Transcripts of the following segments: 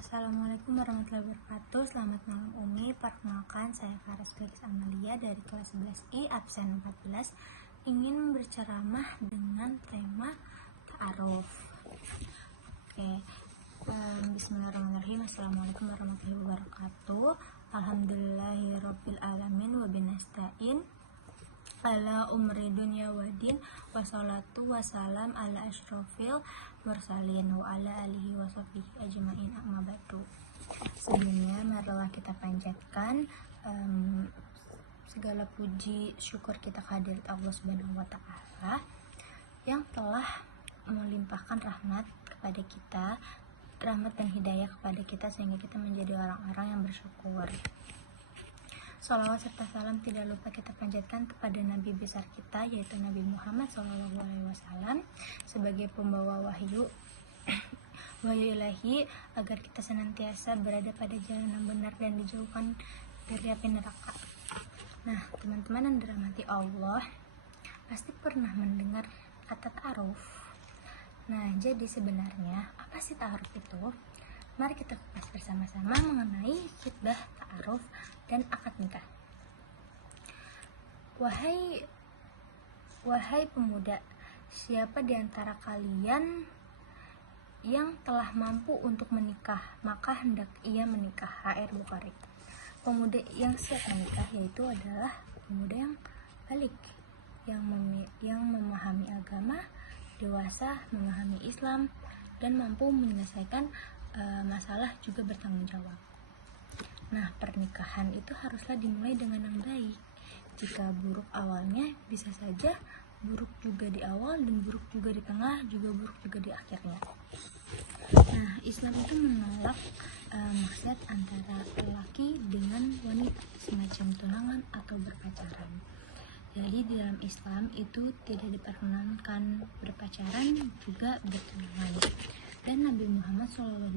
Assalamualaikum warahmatullahi wabarakatuh. Selamat malam Umi. Perkenalkan, saya Faras Felix Amalia dari kelas 11I absen 14 ingin berceramah dengan tema ta'aruf. Oke. Bismillahirrahmanirrahim. Assalamualaikum warahmatullahi wabarakatuh. Alhamdulillahirabbil alamin wa binasta'in ala umri dunya wadin, wassalatu wassalam ala asyrofil mursalin wa ala alihi wa sahbihi ajma'in, amma ba'du. Sebelumnya marilah kita panjatkan segala puji syukur kita kehadirat Allah Subhanahu wa taala yang telah melimpahkan rahmat kepada kita, rahmat dan hidayah kepada kita sehingga kita menjadi orang-orang yang bersyukur. Salawat serta salam tidak lupa kita panjatkan kepada Nabi besar kita, yaitu Nabi Muhammad SAW, sebagai pembawa wahyu ilahi, agar kita senantiasa berada pada jalan yang benar dan dijauhkan dari api neraka. Nah, teman-teman yang dirahmati Allah, pasti pernah mendengar kata ta'aruf. Nah, jadi sebenarnya apa sih ta'aruf itu? Mari kita kupas bersama-sama mengenai khitbah, ta'aruf, dan akad nikah. Wahai pemuda, siapa di antara kalian yang telah mampu untuk menikah, maka hendak ia menikah. HR Bukhari. Pemuda yang siap menikah yaitu adalah pemuda yang balik, yang memahami agama, dewasa, memahami Islam, dan mampu menyelesaikan masalah, juga bertanggung jawab. Nah, pernikahan itu haruslah dimulai dengan yang baik. Jika buruk awalnya, bisa saja buruk juga di awal, dan buruk juga di tengah, juga buruk juga di akhirnya. Nah, Islam itu menolak maksud antara lelaki dengan wanita, semacam tunangan atau berpacaran. Jadi di dalam Islam itu tidak diperkenankan berpacaran, juga bertunangan. Dan Nabi Muhammad SAW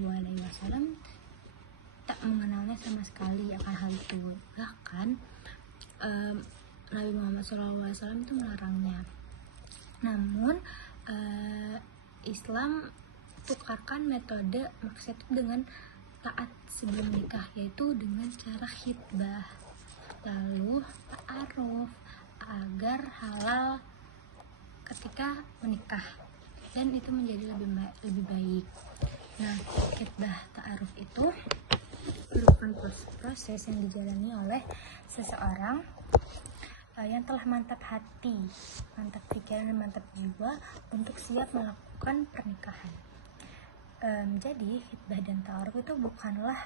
tak mengenalnya sama sekali akan hal itu. Bahkan Nabi Muhammad SAW itu melarangnya. Namun Islam tukarkan metode maksud dengan taat sebelum nikah, yaitu dengan cara khitbah, lalu ta'aruf agar halal ketika menikah, dan itu menjadi lebih baik. Nah, khitbah ta'aruf itu merupakan proses yang dijalani oleh seseorang yang telah mantap hati, mantap pikiran, dan mantap jiwa untuk siap melakukan pernikahan. Jadi khitbah dan ta'aruf itu bukanlah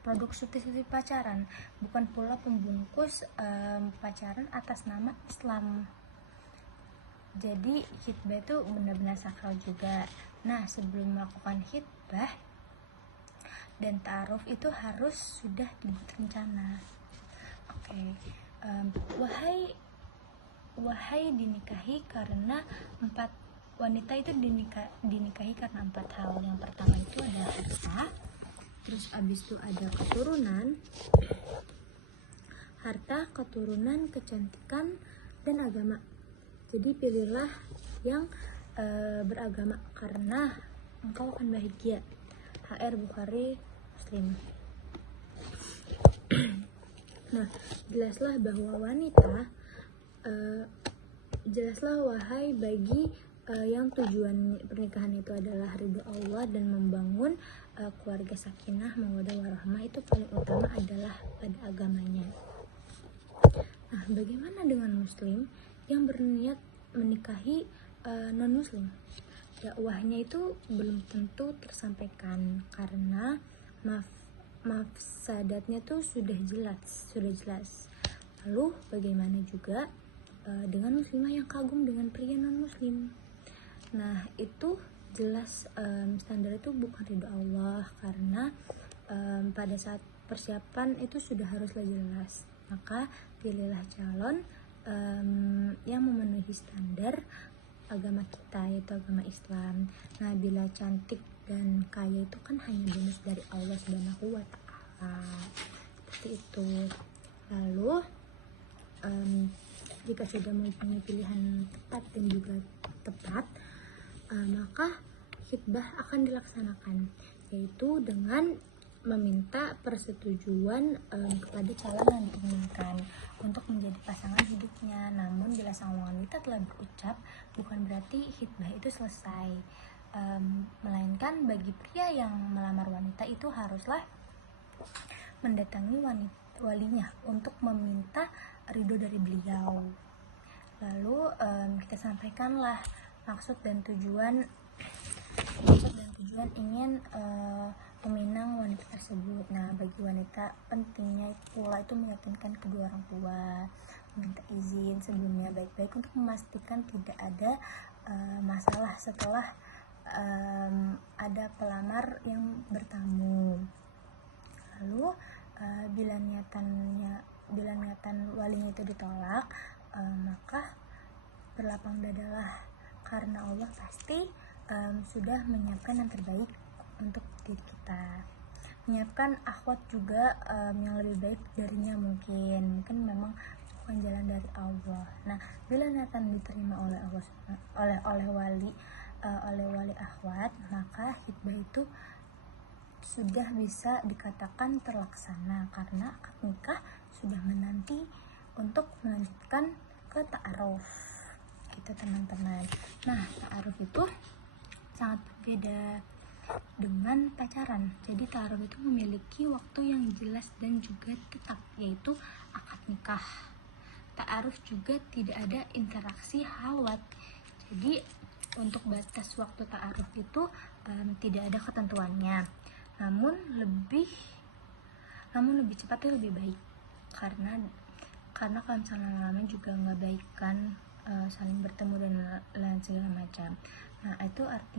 produk substitusi pacaran, bukan pula pembungkus pacaran atas nama Islam. Jadi khitbah itu benar-benar sakral juga. Nah, sebelum melakukan khitbah dan ta'aruf itu harus sudah dibuat rencana. Wahai dinikahi karena wanita itu dinikahi karena 4 hal. Yang pertama itu adalah harta, terus abis itu ada keturunan, kecantikan, dan agama. Jadi pilihlah yang beragama karena engkau akan bahagia. HR Bukhari Muslim. Nah, jelaslah wahai bagi yang tujuan pernikahan itu adalah ridho Allah dan membangun keluarga sakinah, mawaddah warahmah, itu paling utama adalah pada agamanya. Nah, bagaimana dengan muslim yang berniat menikahi non-muslim? Dakwahnya itu belum tentu tersampaikan karena mafsadatnya tuh sudah jelas. Lalu bagaimana juga dengan muslimah yang kagum dengan pria non-muslim? Nah, itu jelas standar itu bukan ridho Allah, karena pada saat persiapan itu sudah haruslah jelas. Maka pilihlah calon yang memenuhi standar agama kita, yaitu agama Islam. Nah, bila cantik dan kaya itu kan hanya bonus dari Allah Subhanahu wa taala. Seperti itu. Lalu jika sudah mempunyai pilihan tepat dan juga tepat, maka khitbah akan dilaksanakan. yaitu dengan meminta persetujuan kepada calon yang diinginkan untuk menjadi pasangan hidupnya. Namun bila sang wanita telah berucap, bukan berarti khitbah itu selesai, melainkan bagi pria yang melamar wanita itu haruslah mendatangi walinya untuk meminta ridho dari beliau. Lalu kita sampaikanlah maksud dan tujuan ingin meminang wanita tersebut. Nah, bagi wanita pentingnya pula itu meyakinkan kedua orang tua, meminta izin sebelumnya baik-baik untuk memastikan tidak ada masalah setelah ada pelamar yang bertamu. Lalu bila niatan walinya itu ditolak, maka berlapang dadalah, karena Allah pasti sudah menyiapkan yang terbaik untuk diri kita, menyiapkan akhwat juga yang lebih baik darinya. Mungkin memang bukan jalan dari Allah. Nah, bila niatan diterima oleh Allah, oleh wali akhwat, maka khitbah itu sudah bisa dikatakan terlaksana karena akad nikah sudah menanti untuk melanjutkan ke ta'aruf gitu, teman-teman. Nah, ta'aruf itu sangat berbeda dengan pacaran. Jadi ta'aruf itu memiliki waktu yang jelas dan juga tetap, yaitu akad nikah. Ta'aruf juga tidak ada interaksi halwat. Jadi untuk batas waktu ta'aruf itu tidak ada ketentuannya. Namun lebih cepat itu lebih baik, karena kalau misalnya lama juga nggak baik kan, saling bertemu dan lain segala macam. Nah, itu artinya